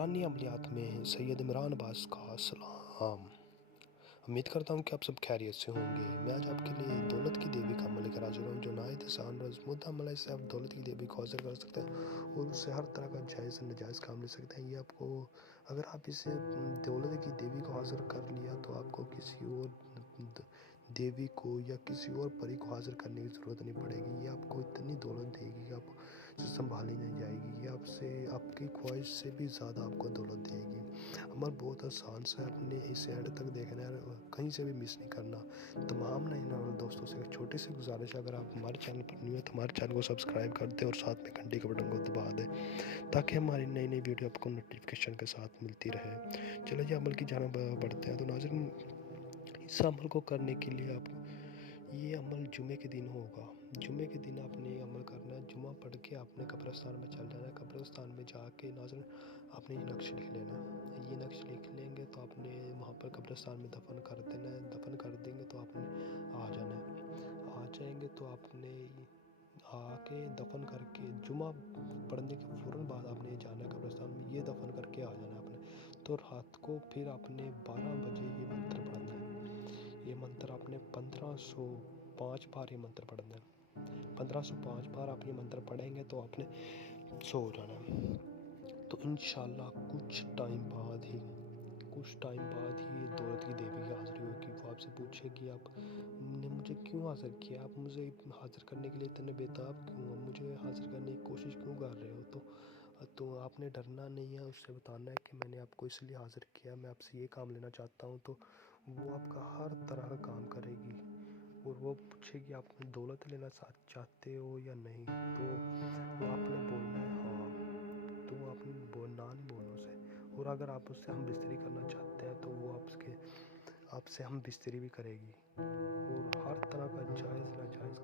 नूरानी अमलियात में सैयद इमरान अब्बास का सलाम। उम्मीद करता हूँ कि आप सब खैरियत से होंगे। मैं आज आपके लिए दौलत की देवी का अमल लेकर हाजिर हूँ, जो नहायत आसान और आज़मूदा अमल है। इससे आप दौलत की देवी को हासिल कर सकते हैं और उससे हर तरह का जायज़ नाजायज़ काम ले सकते हैं। ये आपको, अगर आप इसे दौलत की देवी को हासिल कर लिया तो आपको किसी और देवी को या किसी और परी को हासिल करने की ज़रूरत नहीं पड़ेगी। ये आपको इतनी दौलत देगी कि आप संभाली नहीं जाएगी। ये आपसे, आपकी ख्वाहिश से भी ज़्यादा आपको दौलत देगी। अमल बहुत आसान सा है, अपने इस एंड तक देखना है, कहीं से भी मिस नहीं करना। तमाम नए नए दोस्तों से एक छोटी सी गुजारिश है, अगर आप हमारे चैनल पर न्यू है तो हमारे चैनल को सब्सक्राइब कर दें और साथ में घंटी के बटन को दबा दें, ताकि हमारी नई नई वीडियो आपको नोटिफिकेशन के साथ मिलती रहे। चलो जी अमल की जानिब बढ़ते हैं। तो नाज़रीन, इस अमल को करने के लिए आप, ये अमल जुमे के दिन होगा। जुमे के दिन आपने ये अमल करना है। जुमा पढ़ के आपने कब्रिस्तान में चल जाना है। कब्रिस्तान में जाके नाज़रीन आपने ये नक्श लिख लेना है। ये नक्श लिख लेंगे तो आपने वहाँ पर कब्रिस्तान में दफन कर देना है। दफन कर देंगे तो आपने आ जाना है। आ जाएंगे तो आपने आके दफन करके जुमा पढ़ने के फ़ौरन बाद आपने जाना है कब्रिस्तान में, ये दफन करके आ जाना है आपने। तो रात को फिर आपने 12 बजे ये मंत्र पढ़ना है। ये मंत्र आपने 1505 बार ये मंत्र पढ़ना है। 1505 बार आप ये मंत्र पढ़ेंगे तो आपने सो जाना है। तो इंशाल्लाह कुछ टाइम बाद ही दौलत की देवी की हाज़िरी होगी। वो आपसे पूछेगी, आपने मुझे क्यों हाज़िर किया, आप मुझे हाज़िर करने के लिए इतने बेताब क्यों हो, मुझे हाज़िर करने की कोशिश क्यों कर रहे हो। तो आपने डरना नहीं है, उससे बताना है कि मैंने आपको इसलिए हाज़िर किया, मैं आपसे ये काम लेना चाहता हूँ। तो वो आपका हर तरह का काम करेगी और वो पूछेगी आप दौलत लेना चाहते हो या नहीं। तो वो आपने बोलना है हाँ, तो आपने ना नहीं बोलना उसे। और अगर आप उससे हम बिस्तरी करना चाहते हैं तो वो आपसे हम बिस्तरी भी करेगी और हर तरह का जायज़ नाजायज़